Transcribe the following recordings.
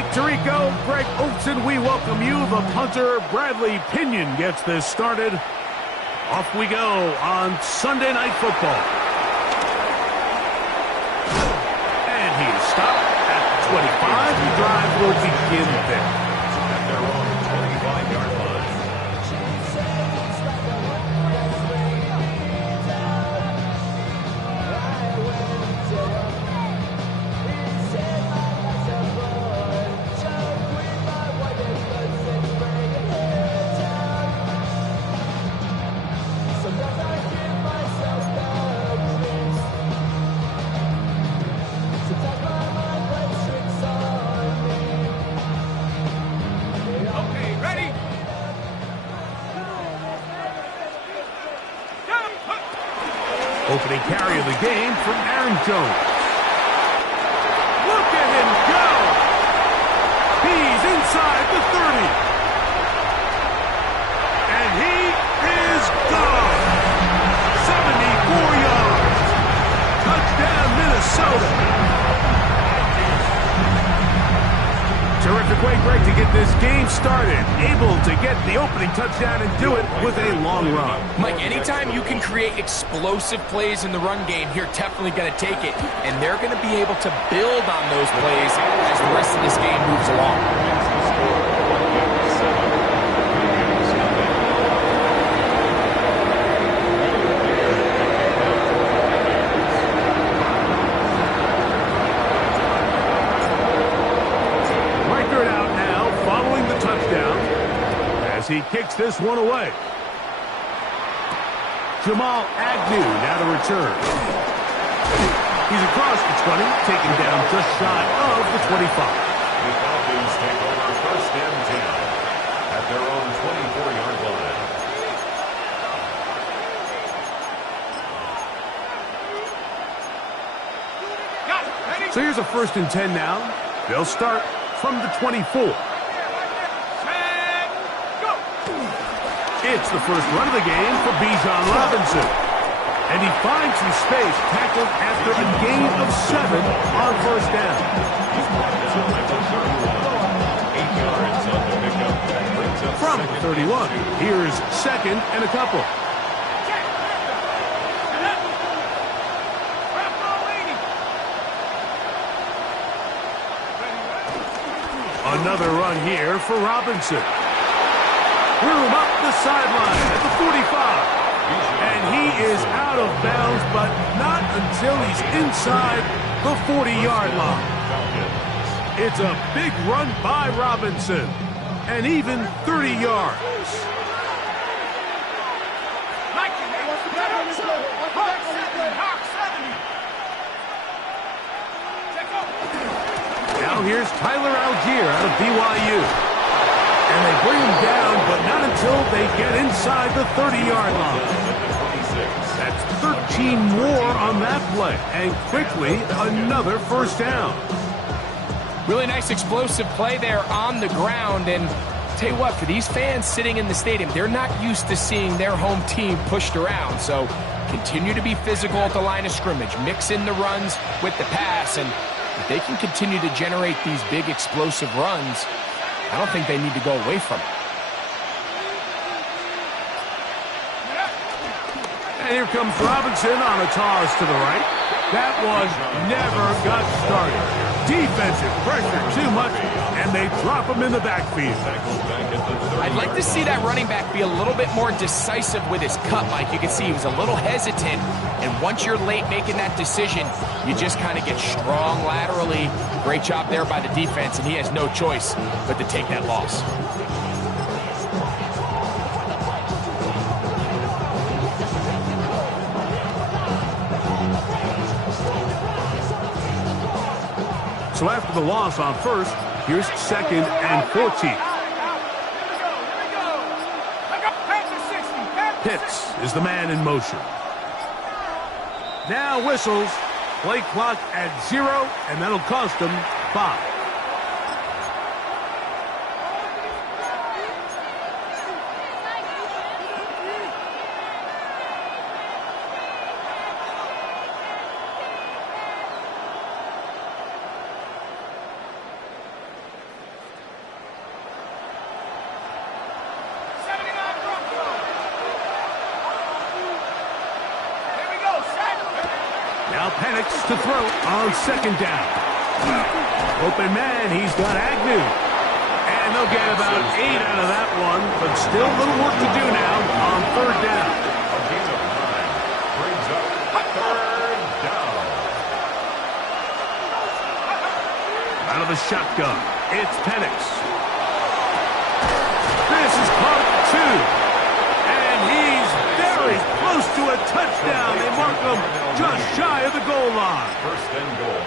Mike Tirico, Greg Olson, we welcome you. The punter, Bradley Pinion, gets this started. Off we go on Sunday Night Football. And he is stopped at the 25. The drive will begin there. At their own 25-yard line. Opening carry of the game from Aaron Jones. Look at him go! He's inside the 30. And he is gone. 74 yards. Touchdown, Minnesota. Terrific way, Greg, to get this game started. Able to get the opening touchdown and do it with a long run. Mike, anytime you can create explosive plays in the run game, you're definitely going to take it. And they're going to be able to build on those plays as the rest of this game moves along. He kicks this one away. Jamal Agnew now to return. He's across the 20, taken down just shy of the 25. The Falcons take over first and 10 at their own 24-yard line. So here's a first and 10 now. They'll start from the 24. It's the first run of the game for Bijan Robinson. And he finds some space, tackled after a gain of 7 on first down. From the 31, here's second and a couple. Another run here for Robinson. Threw him up the sideline at the 45. And he is out of bounds, but not until he's inside the 40-yard line. It's a big run by Robinson, and even 30 yards. Now here's Tyler Algier out of BYU. And they bring him down, but not until they get inside the 30-yard line. That's 13 more on that play. And quickly, another first down. Really nice explosive play there on the ground. And tell you what, for these fans sitting in the stadium, they're not used to seeing their home team pushed around. So continue to be physical at the line of scrimmage. Mix in the runs with the pass. And if they can continue to generate these big explosive runs, I don't think they need to go away from it. And here comes Robinson on a toss to the right. That one never got started. Defensive pressure too much, and they drop him in the backfield. I'd like to see that running back be a little bit more decisive with his cut, Mike. You can see he was a little hesitant, and once you're late making that decision, you just kind of get strong laterally. Great job there by the defense, and he has no choice but to take that loss. So after the loss on first, here's second and 14. Pitts is the man in motion. Now whistles. Play clock at 0, and that'll cost them 5. Now Penix to throw on second down. Open man, he's got Agnew. And they'll get about 8 out of that one, but still a little work to do now on third down. A gain of 9 brings up third down. Out of the shotgun, it's Penix. This is caught at 2. And he's very close to a touchdown. They mark him just shy of the goal line. First and goal.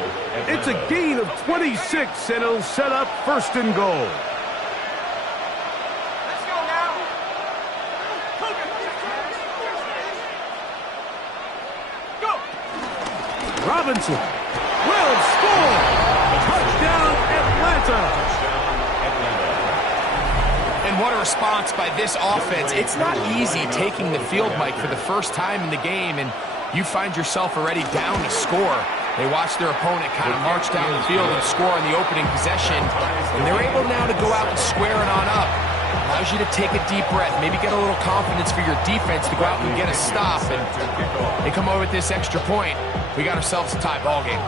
It's a gain of 26, and it'll set up first and goal. Let's go now. Go. Robinson will score. Touchdown, Atlanta. And what a response by this offense. It's not easy taking the field, Mike, for the first time in the game, and you find yourself already down to score. They watch their opponent kind of march down the field and score on the opening possession, and they're able now to go out and square it on up. Allows you to take a deep breath, maybe get a little confidence for your defense to go out and get a stop, and they come over with this extra point. We got ourselves a tie ball game.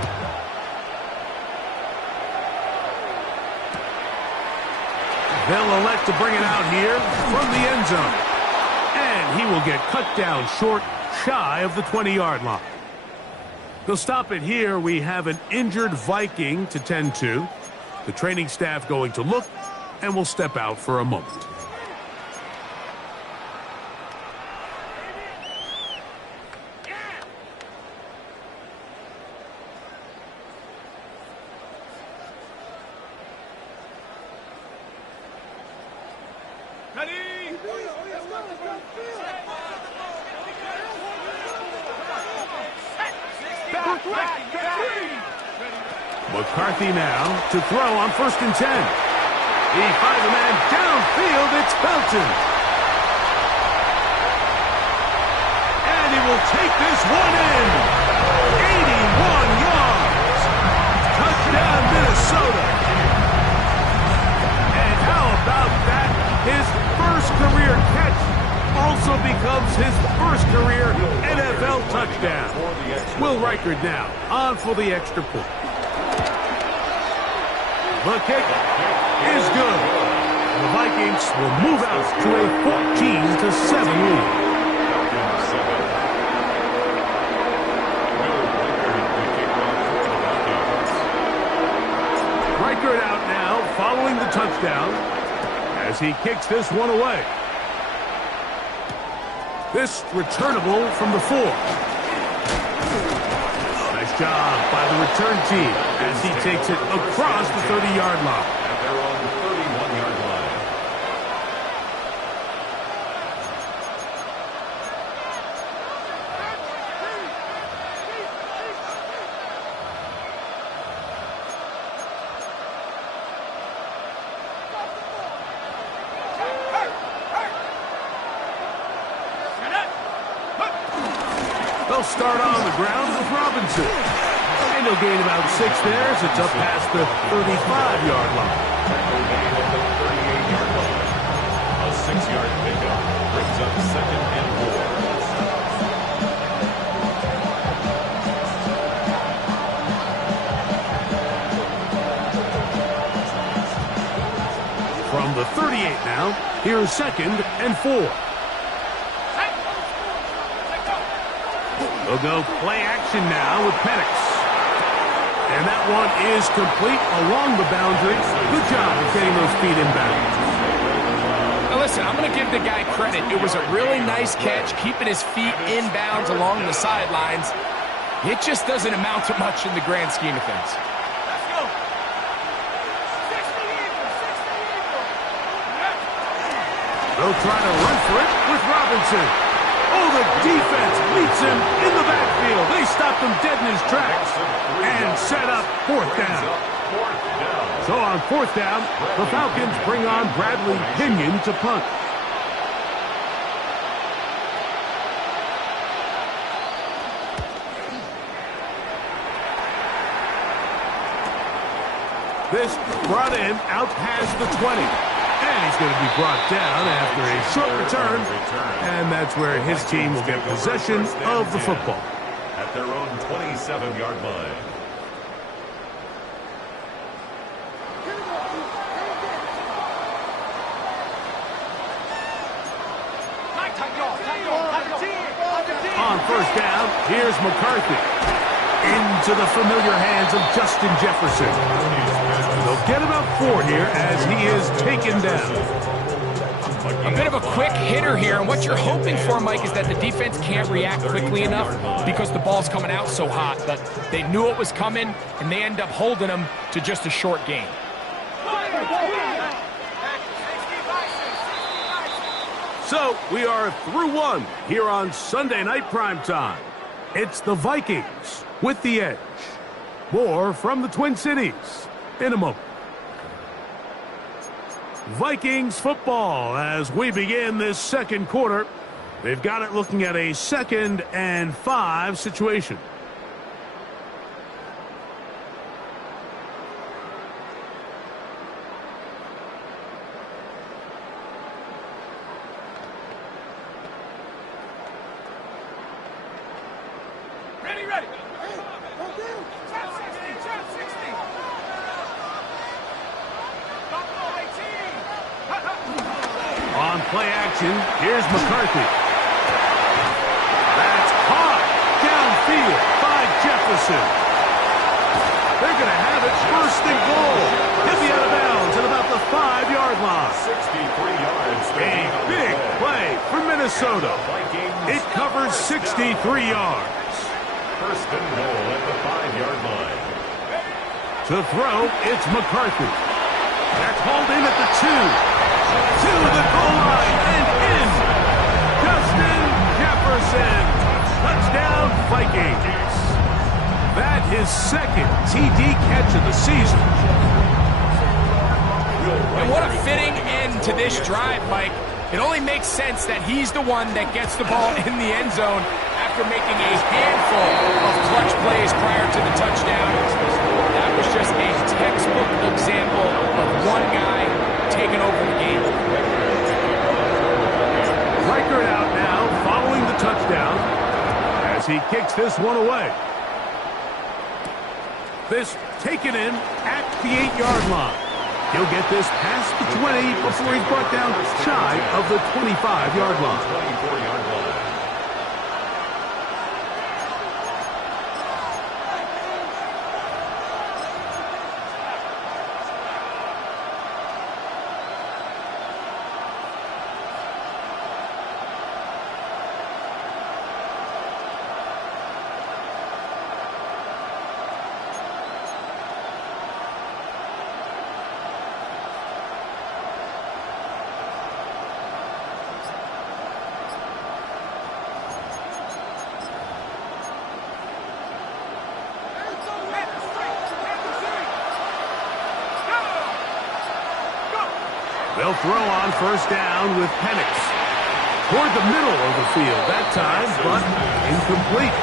They'll elect to bring it out here from the end zone. And he will get cut down short, shy of the 20-yard line. They'll stop it here. We have an injured Viking to tend to. The training staff going to look, and will step out for a moment. McCarthy now to throw on 1st and 10. He finds a man downfield. It's Felton. And he will take this one in. 81 yards. Touchdown, Minnesota. And how about that? His first career catch also becomes his first career NFL touchdown. Will Reichard now on for the extra point. The kick is good. The Vikings will move out to a 14-7 lead. Reichard out now following the touchdown as he kicks this one away. This returnable from the 4. Nice job by the return team as he takes it across the 30-yard line. At their own 31-yard line. They'll start on the ground with Robinson. And he'll gain about 6 there as it's up past the 35-yard line. A 6-yard pickup brings up 2nd and 4. From the 38 now, here's 2nd and 4. They'll go play action now with Penix. And that one is complete along the boundary. Good job of getting those feet inbound. Now listen, I'm going to give the guy credit. It was a really nice catch, keeping his feet inbounds along the sidelines. It just doesn't amount to much in the grand scheme of things. Let's go. 60 Eagles. They'll try to run for it with Robinson. Oh, the defense meets him in the backfield. They stopped him dead in his tracks and set up 4th down. So on 4th down, the Falcons bring on Bradley Pinion to punt. This brought in out past the 20. And he's going to be brought down after a short return. And that's where his team will get possession of the football. at their own 27-yard line. On first down, here's McCarthy. Into the familiar hands of Justin Jefferson. They'll get about 4 here as he is taken down. A bit of a quick hitter here, and what you're hoping for, Mike, is that the defense can't react quickly enough because the ball's coming out so hot. But they knew it was coming, and they end up holding them to just a short gain. So we are through one here on Sunday Night Primetime. It's the Vikings with the edge. More from the Twin Cities in a moment. Vikings football as we begin this second quarter. They've got it looking at a 2nd and 5 situation. Ready. On play action, here's McCarthy. That's caught downfield by Jefferson. They're going to have it 1st and goal. He'll be out of bounds at about the 5-yard line. 63 yards. A big play for Minnesota. It covers 63 yards. 1st and goal at the 5-yard line. To throw, it's McCarthy. That's hauled in at the 2. To the goal line and in. Justin Jefferson. Touchdown, Vikings. That his 2nd TD catch of the season. And what a fitting end to this drive, Mike. It only makes sense that he's the one that gets the ball in the end zone after making a handful of clutch plays prior to the touchdown. That was just a textbook example of one guy taking over the game. Reichert out now following the touchdown as he kicks this one away. This taken in at the 8-yard line. He'll get this past the 20 before he's brought down shy of the 25-yard line. 24-yard line. They'll throw on first down with Penix. Toward the middle of the field that time, but incomplete.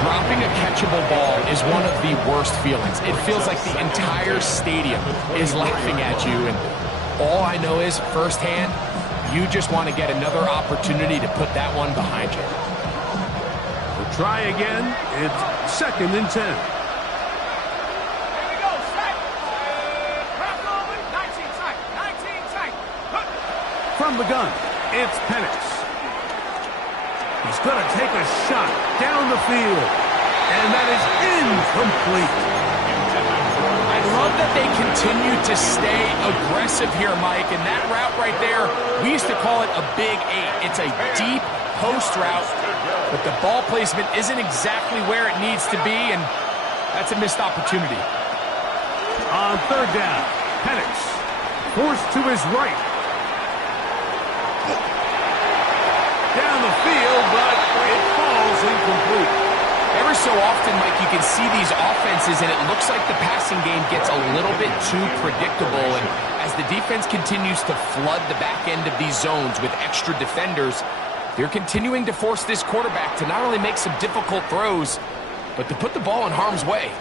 Dropping a catchable ball is one of the worst feelings. It feels like the entire stadium is laughing at you, and all I know is firsthand, you just want to get another opportunity to put that one behind you. We'll try again. It's 2nd and 10. From the gun, it's Penix. He's going to take a shot down the field, and that is incomplete. I love that they continue to stay aggressive here, Mike, and that route right there, we used to call it a big 8. It's a deep post route, but the ball placement isn't exactly where it needs to be, and that's a missed opportunity. On 3rd down, Penix forced to his right. Down the field, but it falls incomplete. Every so often, Mike, you can see these offenses, and it looks like the passing game gets a little bit too predictable. And as the defense continues to flood the back end of these zones with extra defenders, they're continuing to force this quarterback to not only make some difficult throws, but to put the ball in harm's way.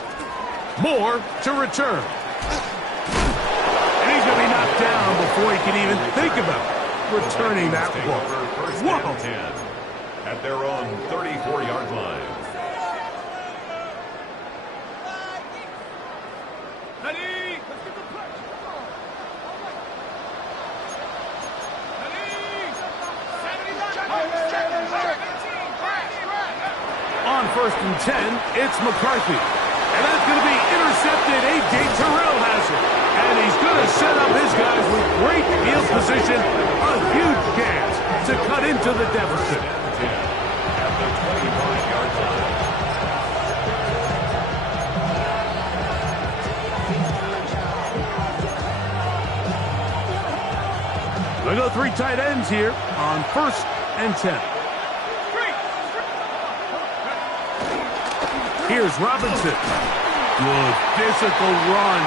Moore to return. And he's going to be knocked down before he can even think about returning that one. Whoa. at their own 34-yard line. Ready? Let's get the pressure. On 1st and 10, it's McCarthy. And that's going to be intercepted. A.J. Terrell has it. And he's going to set up his guys with great field position. A huge chance to cut into the deficit. At the 25-yard line. They go 3 tight ends here on 1st and 10. Here's Robinson. Good physical run.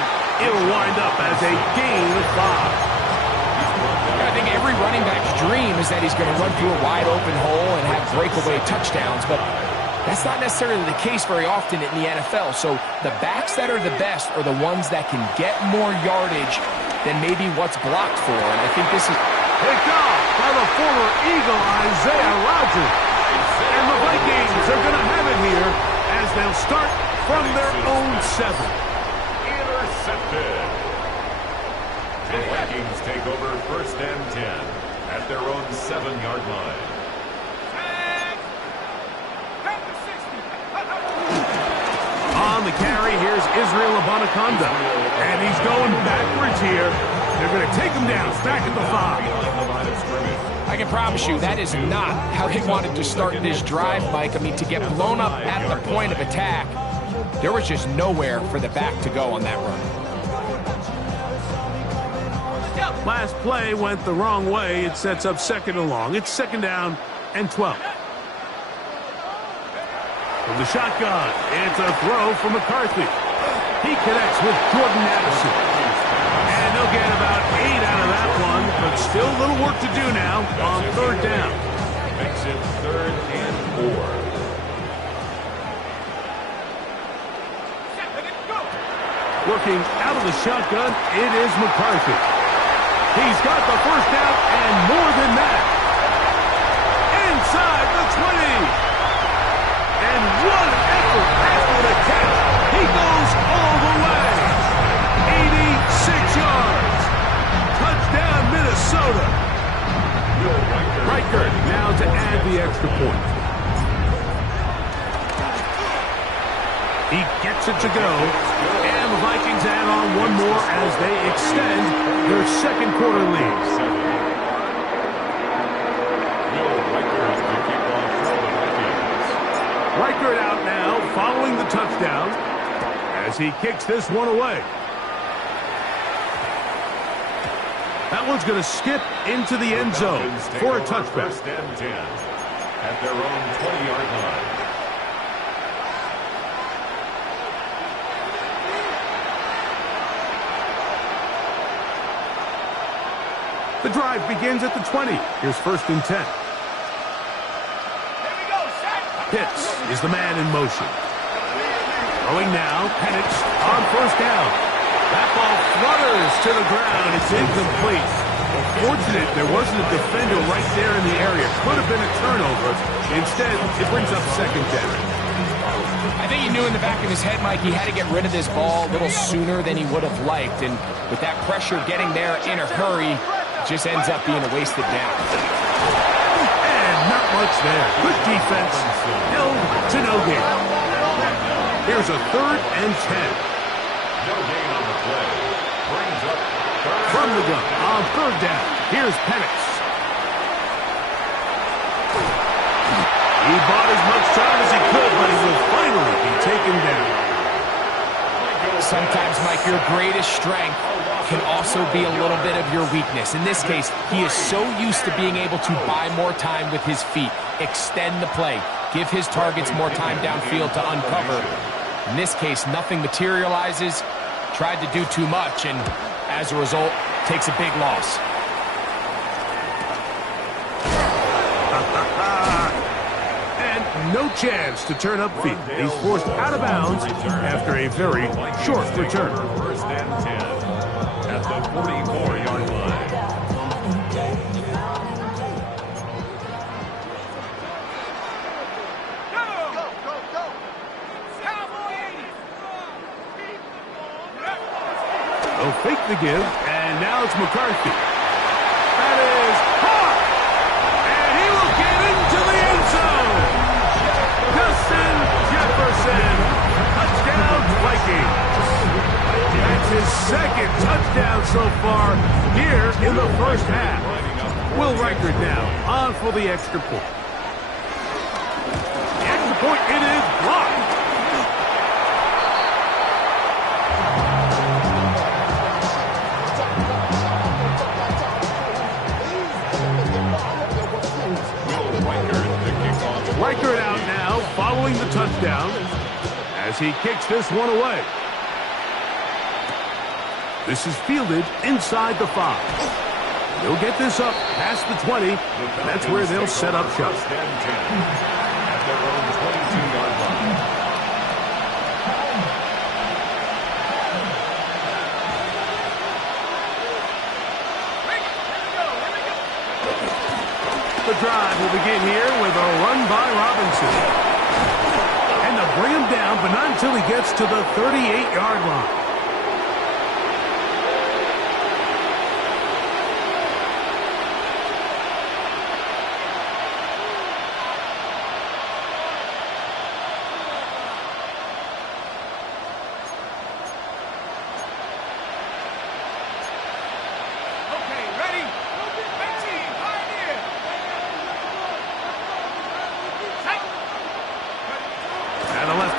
It'll wind up as a gain of 5. I think every running back's dream is that he's going to run through a wide open hole and have breakaway touchdowns, but that's not necessarily the case very often in the NFL. So the backs that are the best are the ones that can get more yardage than maybe what's blocked for. And I think this is Picked off by the former Eagle, Isaiah Rodgers. And the Vikings are going to have it here as they'll start from their own 7. Intercepted. The Vikings take over 1st and 10 at their own 7-yard line. On the carry, here's Israel Abanikanda. And he's going backwards here. They're going to take him down, back at the 5. I can promise you that is not how they wanted to start this drive, Mike. I mean, to get blown up at the point of attack, there was just nowhere for the back to go on that run. Last play went the wrong way. It sets up 2nd and long. It's 2nd down and 12. From the shotgun, it's a throw from McCarthy. He connects with Jordan Addison. And they'll get about 8 out of that one, but still a little work to do now on 3rd down. Makes it 3rd and 4. Working out of the shotgun, it is McCarthy. He's got the 1st down and more than that. Inside the 20. And what effort after the catch. He goes all the way. 86 yards. Touchdown, Minnesota. Reichert now to add the extra point. He gets it to go. And the Vikings add on one more as they extend their 2nd quarter lead. Reichert out now following the touchdown as he kicks this one away. That one's going to skip into the end zone for a touchback. 1st and 10 at their own 20-yard line. The drive begins at the 20. Here's 1st and 10. Pitts is the man in motion. Throwing now, Penix on 1st down. That ball flutters to the ground. It's incomplete. Fortunate there wasn't a defender right there in the area. Could have been a turnover. Instead, it brings up 2nd down. I think he knew in the back of his head, Mike, he had to get rid of this ball a little sooner than he would have liked. And with that pressure getting there in a hurry, it just ends up being a wasted down. And not much there. Good defense. Held to no gain. Here's a 3rd and 10. No gain on the play. Brings up From the gun on 3rd down. Here's Penix. He bought as much time as he could, but he will finally be taken down. Sometimes, Mike, your greatest strength can also be a little bit of your weakness. In this case, he is so used to being able to buy more time with his feet, extend the play, give his targets more time downfield to uncover. In this case, nothing materializes, tried to do too much, and as a result, takes a big loss. And no chance to turn upfield. He's forced out of bounds after a very short return. 1st and 10 at the 44-yard line. They'll fake the give, and now it's McCarthy. That is caught! And he will get into the end zone! Justin Jefferson! Touchdown, Vikings! That's his second touchdown so far here in the first half. Will Reichard now on for the extra point. The extra point, it is blocked. Reichard out now following the touchdown as he kicks this one away. This is fielded inside the 5. They'll get this up past the 20. That's where they'll set up shop. First and 10 at their own 22-yard line. The drive will begin here with a run by Robinson. And they'll bring him down, but not until he gets to the 38-yard line.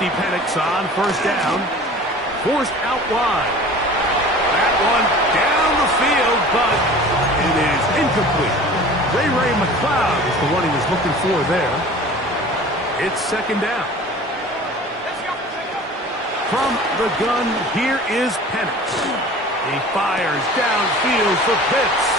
Penix on first down. Forced out wide. That one down the field, but it is incomplete. Ray McCloud is the one he was looking for there. It's second down. From the gun, here is Penix. He fires downfield for Pitts.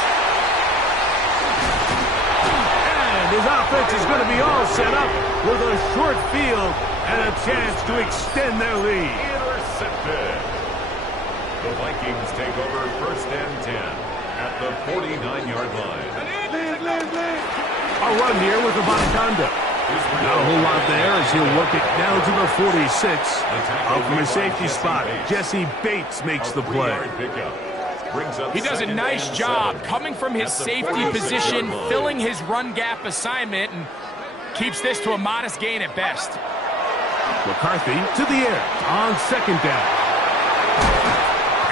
And his offense is going to be all set up with a short field and a chance to extend their lead. Intercepted. The Vikings take over first and 10 at the 49-yard line. A run here with Abanikanda. Not a whole lot there as he'll work it down to the 46. Out from a safety spot, Jesse Bates makes the play. He does a nice job coming from his safety position, filling his run gap assignment, and keeps this to a modest gain at best. McCarthy to the air on second down.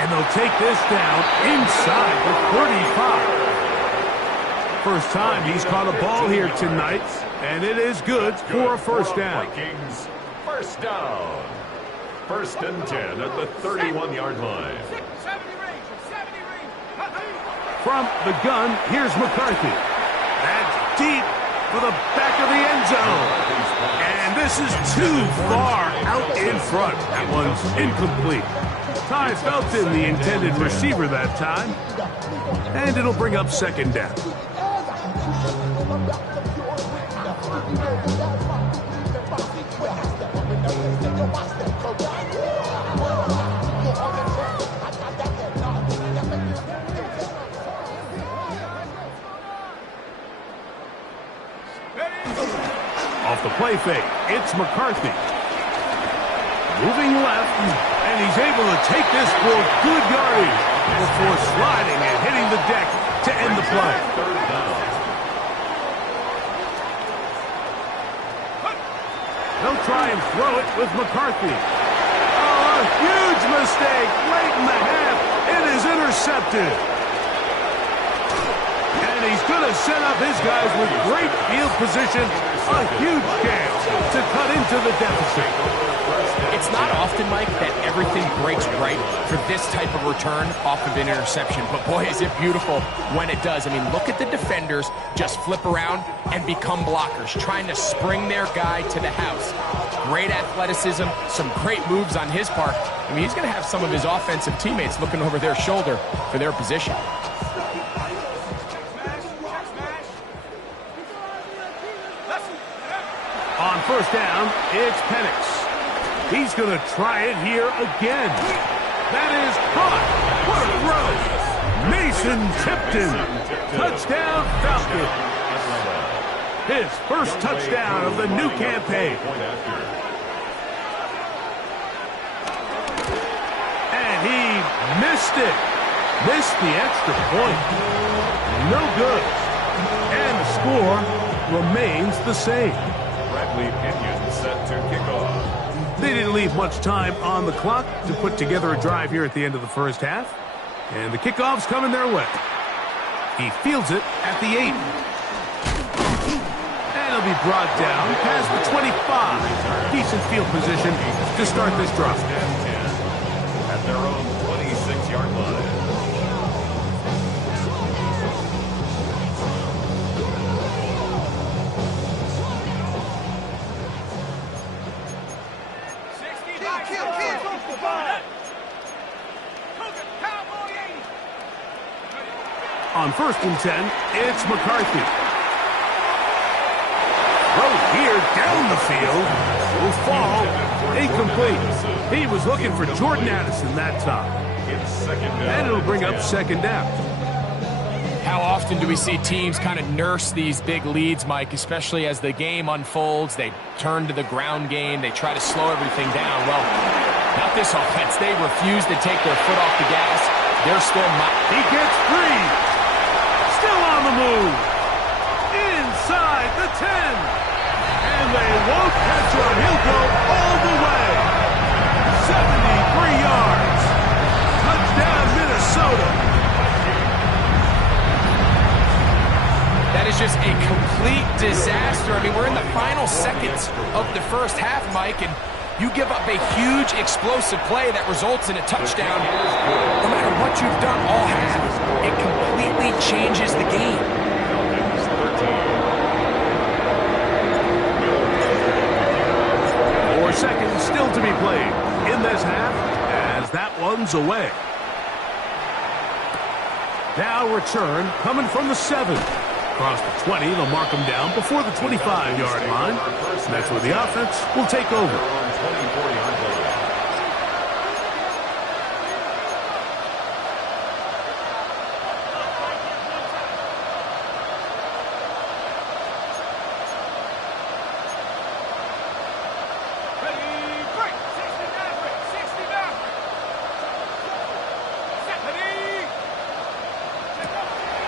And they'll take this down inside the 35. First time he's caught a ball here tonight, and it is good for a first down. Vikings, first down. First and 10 at the 31-yard line. From the gun, here's McCarthy. That's deep for the back of the end zone. And this is too far out in front. That one's incomplete. Ty Felton, the intended receiver that time. And it'll bring up second down. Off the play fake, it's McCarthy. Moving left, and he's able to take this for good yardage before sliding and hitting the deck to end the play. They'll try and throw it with McCarthy. Oh, a huge mistake late in the half. It is intercepted. And he's going to set up his guys with great field position. A huge chance to cut into the deficit. It's not often, Mike, that everything breaks right for this type of return off of an interception. But boy, is it beautiful when it does. I mean, look at the defenders just flip around and become blockers, trying to spring their guy to the house. Great athleticism, some great moves on his part. I mean, he's going to have some of his offensive teammates looking over their shoulder for their position. On first down, it's Penix. He's going to try it here again. That is caught. What a throw. Mason Tipton. Touchdown, Falcons. His first touchdown of the new campaign. And he stick. Missed the extra point. No good. And the score remains the same. Bradley Pinion set to kick off. They didn't leave much time on the clock to put together a drive here at the end of the first half. And the kickoff's coming their way. He fields it at the 8. And he'll be brought down past the 25. Decent field position to start this drive. At their own 26-yard line. On 1st and 10, it's McCarthy. Throw here down the field. Will fall. Incomplete. He was looking for Jordan Addison that time. And it'll bring up 2nd down. How often do we see teams kind of nurse these big leads, Mike, especially as the game unfolds? They turn to the ground game. They try to slow everything down. Well, not this offense. They refuse to take their foot off the gas. They're still... He gets free. Still on the move. Inside the 10. And they won't catch him. He'll go all the way. 73 yards. Touchdown, Minnesota. That is just a complete disaster. I mean, we're in the final seconds of the first half, Mike, and you give up a huge explosive play that results in a touchdown. No matter what you've done all half, it completely changes the game. 4 seconds still to be played in this half as that one's away. Now return coming from the 7. Across the 20, they'll mark them down before the 25-yard line. And that's where the offense will take over. 24-yard line.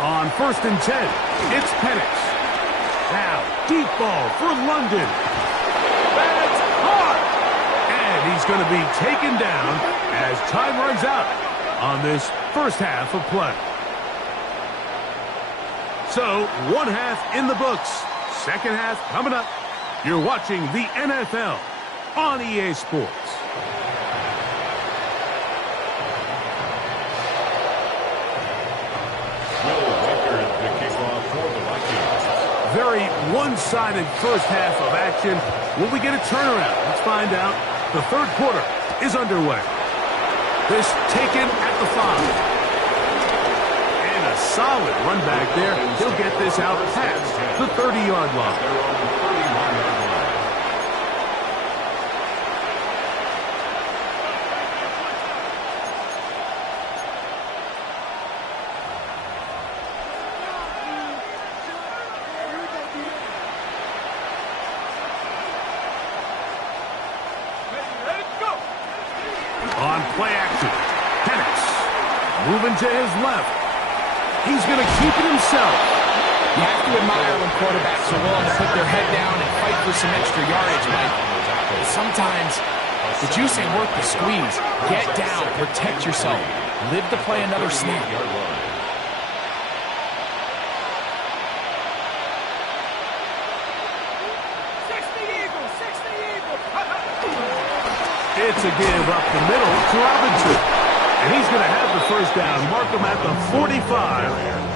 On 1st and 10, it's Penix. Now, deep ball for London. That's hard. And he's going to be taken down as time runs out on this first half of play. So, 1 half in the books. 2nd half coming up. You're watching the NFL on EA Sports. Very one-sided first half of action. Will we get a turnaround? Let's find out. The 3rd quarter is underway. This taken at the 5. And a solid run back there. He'll get this out past the 30-yard line. On play action, Penix moving to his left. He's going to keep it himself. You have to admire when quarterbacks are willing to put their head down and fight for some extra yardage, Mike. Sometimes the juice ain't worth the squeeze. Get down, protect yourself, live to play another snap. It's a give up the middle to Robinson. And he's going to have the first down, mark him at the 45,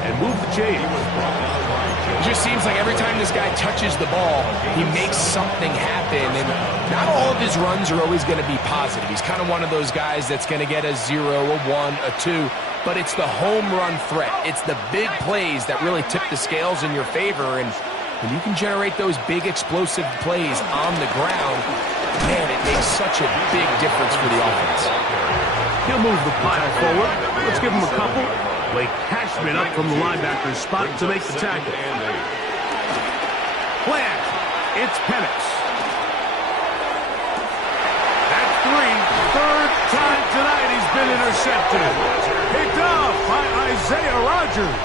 and move the chain. It just seems like every time this guy touches the ball, he makes something happen. And not all of his runs are always going to be positive. He's kind of one of those guys that's going to get a 0, a 1, a 2. But it's the home run threat. It's the big plays that really tip the scales in your favor. And when you can generate those big explosive plays on the ground, man, it makes such a big difference for the offense. He'll move the pile forward. Let's give him a couple. Blake Cashman up from the linebacker's spot to make the tackle. Play action. It's Penix. That's 3. 3rd time tonight he's been intercepted. Picked off by Isaiah Rodgers.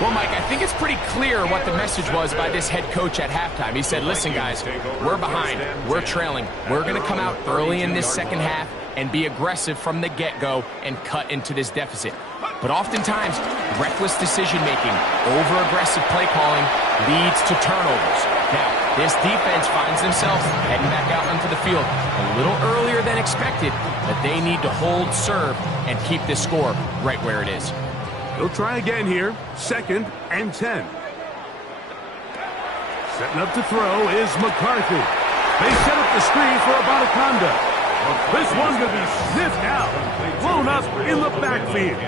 Well, Mike, I think it's pretty clear what the message was by this head coach at halftime. He said, listen, guys, we're behind. We're trailing. We're going to come out early in this second half and be aggressive from the get-go and cut into this deficit. But oftentimes, reckless decision-making, over-aggressive play calling leads to turnovers. Now, this defense finds themselves heading back out onto the field a little earlier than expected, but they need to hold serve and keep this score right where it is. He'll try again here. 2nd and 10. Setting up to throw is McCarthy. They set up the screen for Abanikanda. This one could be sniffed out. Blown up in the backfield.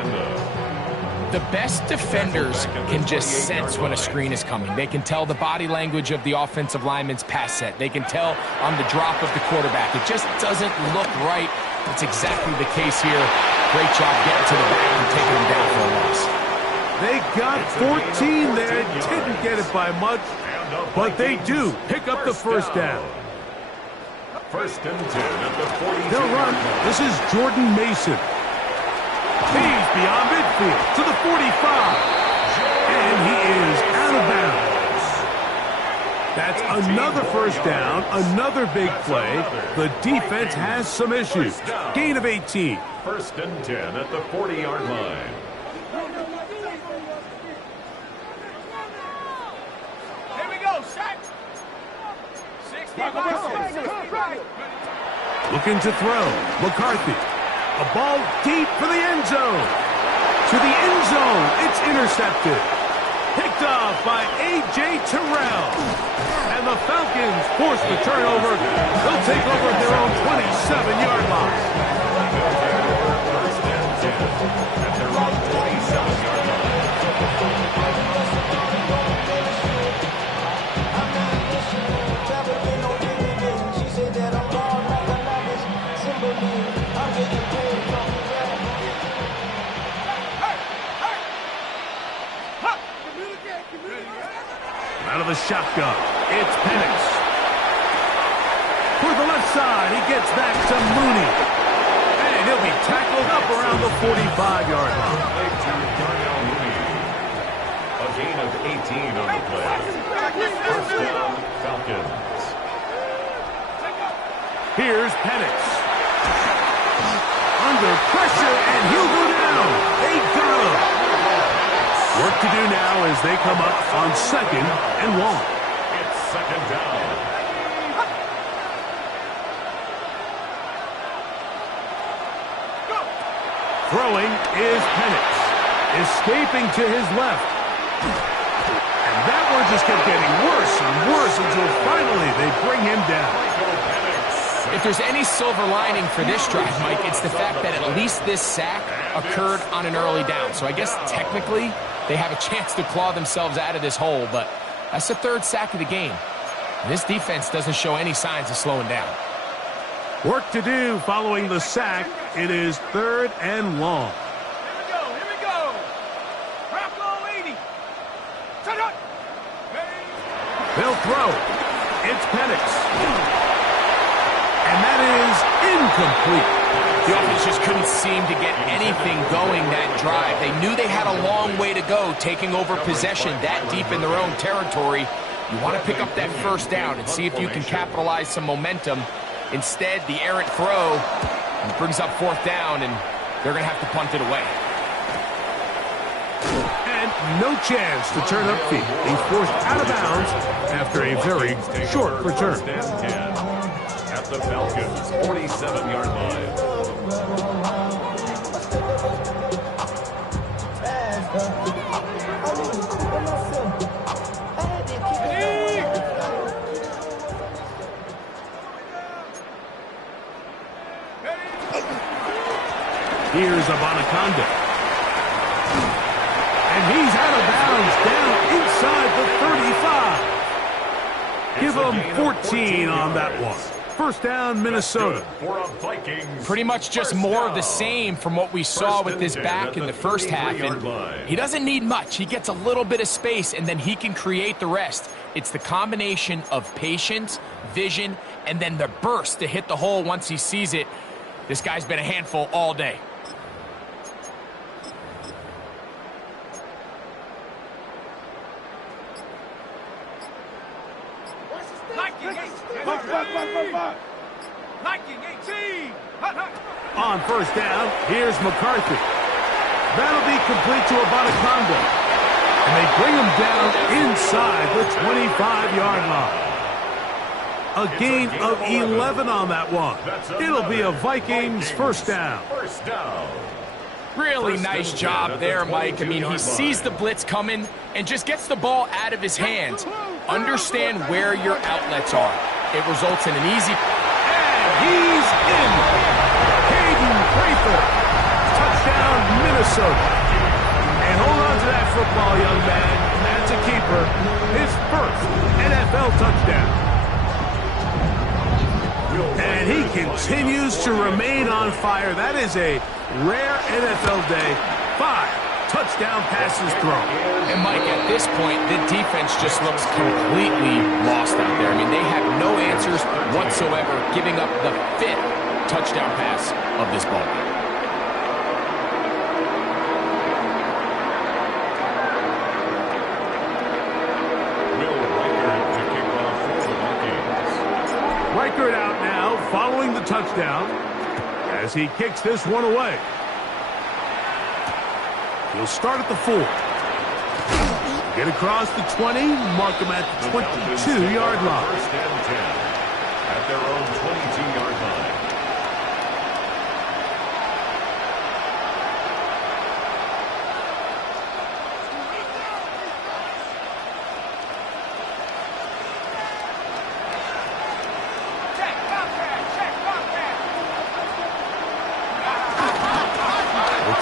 The best defenders can just sense when a screen is coming. They can tell the body language of the offensive lineman's pass set. They can tell on the drop of the quarterback. It just doesn't look right. That's exactly the case here. Great job getting to the back and taking them down for a loss. They got 14 there. Didn't get it by much, but they do pick up the first down. 1st and 10 at the 40. They'll run. This is Jordan Mason. He's beyond midfield to the 45. And he is out of bounds. That's another first down, another big play. The defense has some issues. Gain of 18. 1st and 10 at the 40-yard line. Here we go, sack. 65. Looking to throw. McCarthy. A ball deep for the end zone. To the end zone. It's intercepted. Picked off by A.J. Terrell. And the Falcons force the turnover. They'll take over at their own 27-yard line. 1st and 10 at their own 27-yard line. Out of the shotgun, it's Penix. For the left side, he gets back to Mooney. And he'll be tackled up around the 45-yard line. A gain of 18 on the play. 1st down, Falcons. Here's Penix. Under pressure, and he'll go down. They got him. Work to do now as they come up on 2nd and 1. It's 2nd down. Throwing is Penix. Escaping to his left. And that one just kept getting worse and worse until finally they bring him down. If there's any silver lining for this drive, Mike, it's the fact that at least this sack occurred on an early down. So I guess technically they have a chance to claw themselves out of this hole, but that's the 3rd sack of the game. This defense doesn't show any signs of slowing down. Work to do following the sack. It is 3rd and long. Here we go. Bravo 80. Shut up. They'll throw. It's Penix. And that is incomplete. The offense just couldn't seem to get anything going that drive. They knew they had a long way to go taking over possession that deep in their own territory. You want to pick up that first down and see if you can capitalize some momentum. Instead, the errant throw brings up 4th down, and they're going to have to punt it away. And no chance to turn upfield. He's forced out of bounds after a very short return. 1st and 10 at the Falcons' 47-yard line. Here's Abanikanda. And he's out of bounds down inside the 35. Give him 14 on that one. First down, Minnesota. Pretty much just more of the same from what we saw with this back in the first half. And he doesn't need much. He gets a little bit of space, and then he can create the rest. It's the combination of patience, vision, and then the burst to hit the hole once he sees it. This guy's been a handful all day. Viking 18. Hut, hut. On first down, here's McCarthy. That'll be complete to Abanaconda. And they bring him down inside the 25-yard line. A gain of 11 on that one. It'll be a Vikings first down. First down. Really nice job there, Mike. I mean, he sees the blitz coming and just gets the ball out of his hands. Understand where your outlets are. It results in an easy... And he's in. Caden Prather. Touchdown, Minnesota. And hold on to that football, young man. That's a keeper. His first NFL touchdown. And he continues to remain on fire. That is a rare NFL day. 5 touchdown passes thrown. And Mike, at this point, the defense just looks completely lost out there. I mean, they have no answers whatsoever, giving up the 5th touchdown pass of this ball game. Reichert out now, following the touchdown, as he kicks this one away. He'll start at the 4. Get across the 20, mark him at the 22-yard line. First and 10 at their own 22-yard line.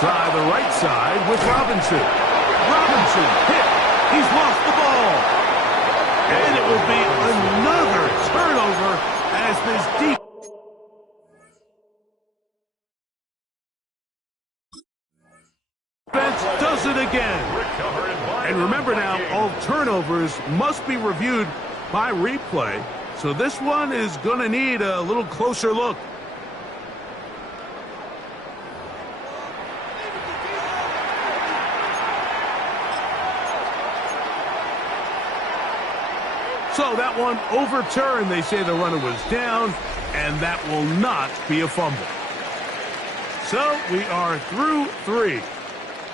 Try the right side with Robinson. Robinson hit. He's lost the ball. And it will be another turnover as this defense does it again. And remember now, all turnovers must be reviewed by replay. So this one is going to need a little closer look. So that one overturned. They say the runner was down, and that will not be a fumble. So we are through 3.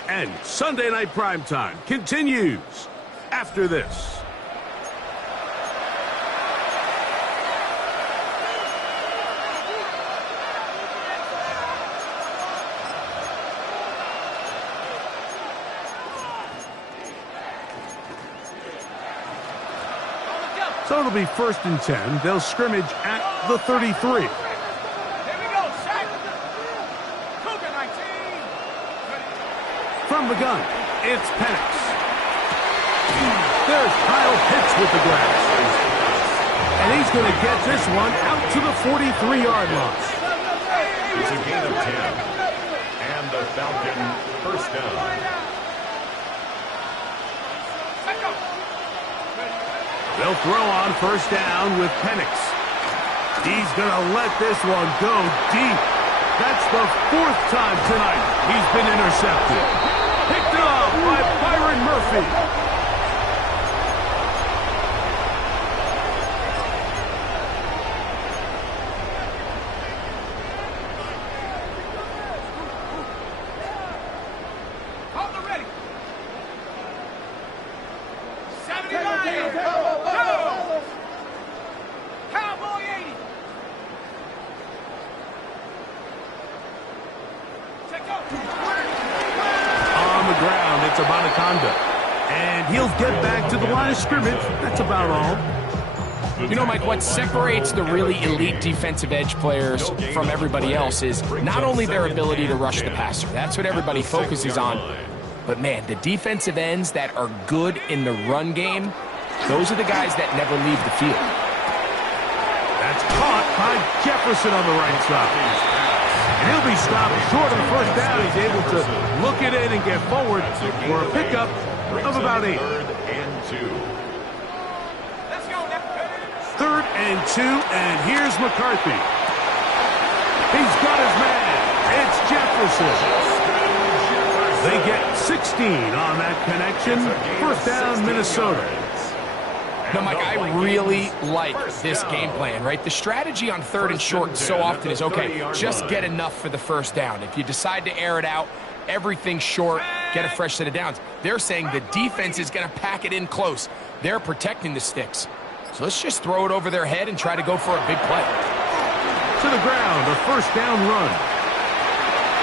And Sunday Night Primetime continues after this. So it'll be first and 10. They'll scrimmage at the 33. Here we go, sack. Cougar 19. From the gun, it's Penix. There's Kyle Pitts with the grab. And he's going to get this one out to the 43-yard line. It's a gain of 10. And the Falcon first down. They'll throw on first down with Penix. He's going to let this one go deep. That's the 4th time tonight he's been intercepted. Picked off by Byron Murphy. And he'll get back to the line of scrimmage. That's about all. You know, Mike, what separates the really elite defensive edge players from everybody else is not only their ability to rush the passer. That's what everybody focuses on. But, man, the defensive ends that are good in the run game, those are the guys that never leave the field. That's caught by Jefferson on the right side. And he'll be stopped short of the first down. He's able to look it in and get forward for a pickup of about 8. Third and 2, and here's McCarthy. He's got his man. It's Jefferson. They get 16 on that connection. First down, Minnesota. No, Mike, I really like this game plan, right? The strategy on 3rd and short so often is, okay, just get enough for the first down. If you decide to air it out, everything short, get a fresh set of downs. They're saying the defense is going to pack it in close. They're protecting the sticks. So let's just throw it over their head and try to go for a big play. To the ground, a first down run.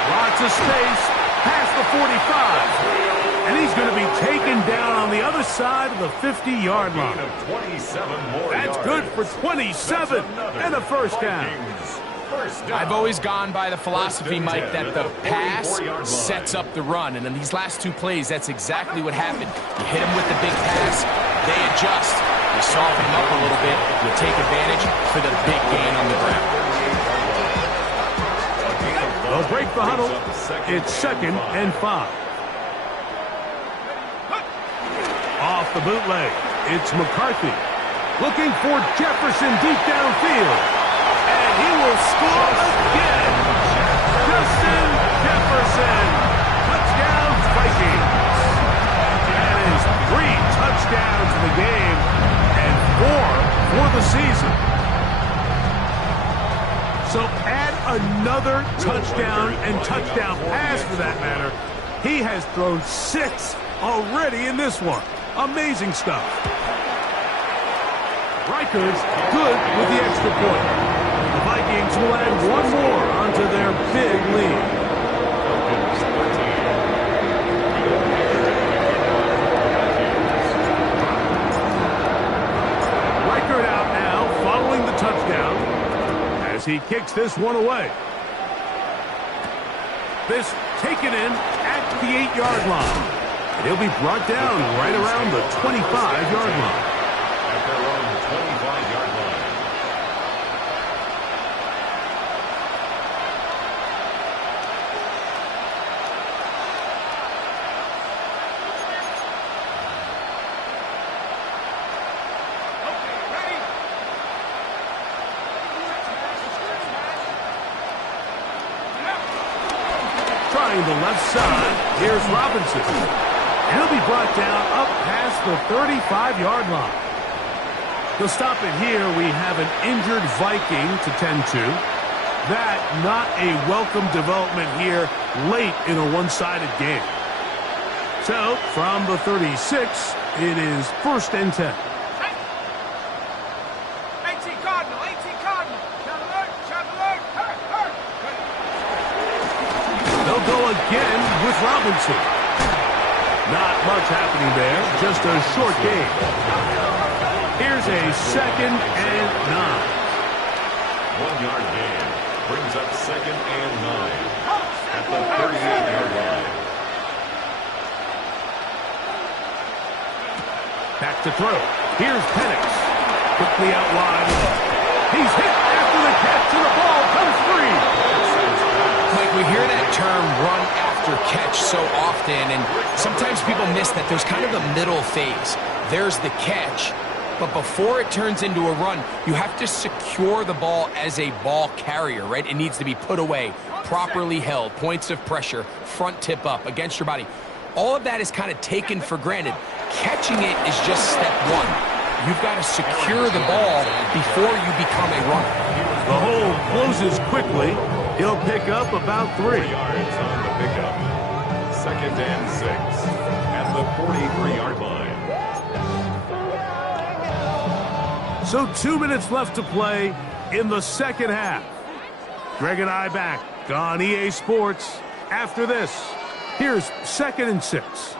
Lots of space, past the 45. And he's going to be taken down on the other side of the 50-yard line. That's good for 27 and a first down. I've always gone by the philosophy, Mike, that the pass sets up the run. And in these last 2 plays, that's exactly what happened. You hit them with the big pass, they adjust. You soften them up a little bit, you take advantage for the big gain on the ground. They'll break the huddle. It's 2nd and 5. Off the bootleg, it's McCarthy. Looking for Jefferson deep downfield. And he will score again. Justin Jefferson. Touchdown, Vikings. That is 3 touchdowns in the game and 4 for the season. So add another touchdown and touchdown pass for that matter. He has thrown 6 already in this one. Amazing stuff. Reichard's good with the extra point. The Vikings will add 1 more onto their big lead. Reichard out now following the touchdown as he kicks this one away. This taken in at the 8-yard line. He'll be brought down right around the 25-yard line. At their own 25-yard line. Trying the left side, here's Robinson. He'll be brought down up past the 35-yard line. To stop it here, we have an injured Viking to tend to. That not a welcome development here late in a one-sided game. So, from the 36, it is 1st and 10. 18 Cardinal, 18 Cardinal. Shot alert, hurt. They'll go again with Robinson. Not much happening there, just a short game. Here's a 2nd and 9. 1-yard gain brings up 2nd and 9 at the 38-yard line. Back to throw. Here's Penix. Quickly out wide. He's hit after the catch and the ball comes free. Mike, we hear that term run after catch so often, and sometimes people miss that there's kind of a middle phase. There's the catch, but before it turns into a run, you have to secure the ball as a ball carrier, right? It needs to be put away, properly held, points of pressure, front tip up against your body. All of that is kind of taken for granted. Catching it is just step 1. You've got to secure the ball before you become a runner. The hole closes quickly. He'll pick up about 3. 4 yards on the pickup. 2nd and 6 at the 43-yard line. So 2 minutes left to play in the second half. Greg and I back on EA Sports after this. Here's 2nd and 6.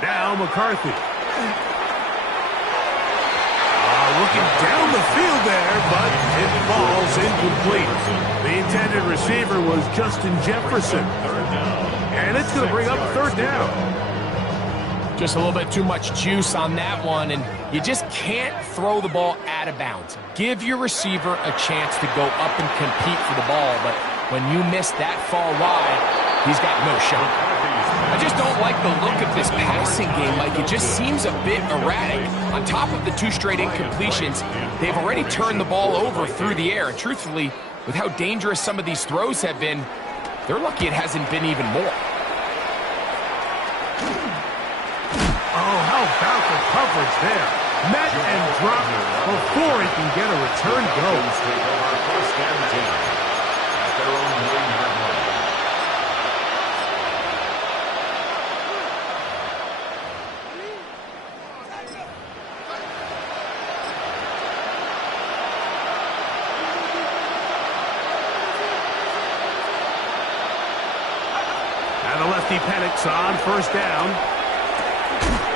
Now McCarthy. Looking down the field there, but it falls incomplete. The intended receiver was Justin Jefferson. And it's going to bring up 3rd down. Just a little bit too much juice on that one, and you just can't throw the ball out of bounds. Give your receiver a chance to go up and compete for the ball, but when you miss that far wide, he's got no shot. I just don't like the look of this passing game. Like, it just seems a bit erratic. On top of the 2 straight incompletions, they've already turned the ball over through the air. And truthfully, with how dangerous some of these throws have been, they're lucky it hasn't been even more. How about the coverage there? Met and dropped before he can get a return go. Take over first and 10 at their own 1-yard line. And the lefty Penix on first down.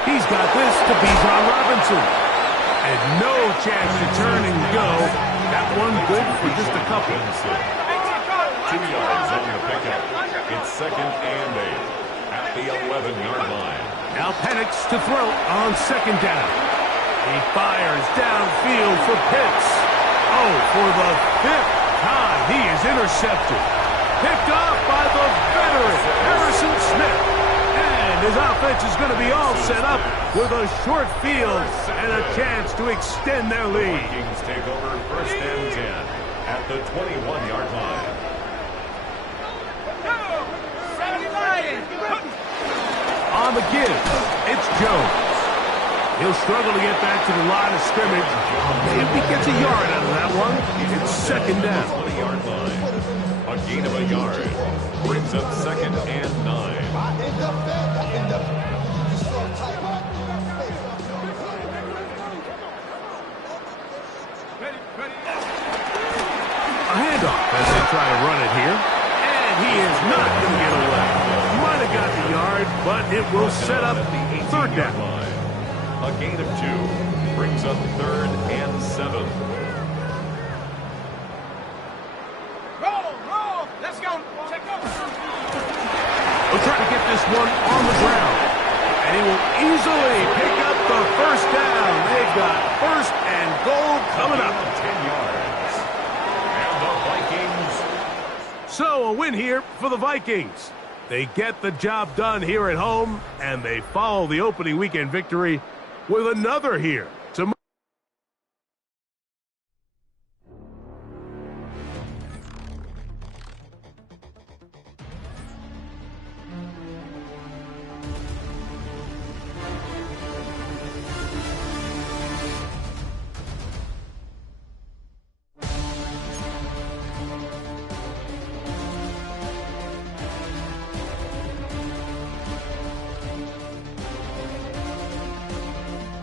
He's got this to Bijan Robinson. And no chance to turn and go. That one good for just a couple. 2 yards on the pickup. It's second and 8 at the 11-yard line. Now Penix to throw on second down. He fires downfield for Pitts. Oh, for the 5th time, he is intercepted. Picked off by the veteran, Harrison Smith. And his offense is going to be all set up with a short field and a chance to extend their lead. Vikings take over first and 10 at the 21-yard line. On the give, it's Jones. He'll struggle to get back to the line of scrimmage. Maybe he gets a yard out of that one. It's second down. 20-yard line. A gain of a yard brings up second and 9. A handoff as they try to run it here. And he is not going to get away. Might have got the yard, but it will set up third down. A gain of 2 brings up third and 7. Roll. Let's go. Check out. We'll try to get this one on the ground. And he will easily pick up the first down. They've got first and goal coming up. 10 yards. And the Vikings. So a win here for the Vikings. They get the job done here at home, and they follow the opening weekend victory with another here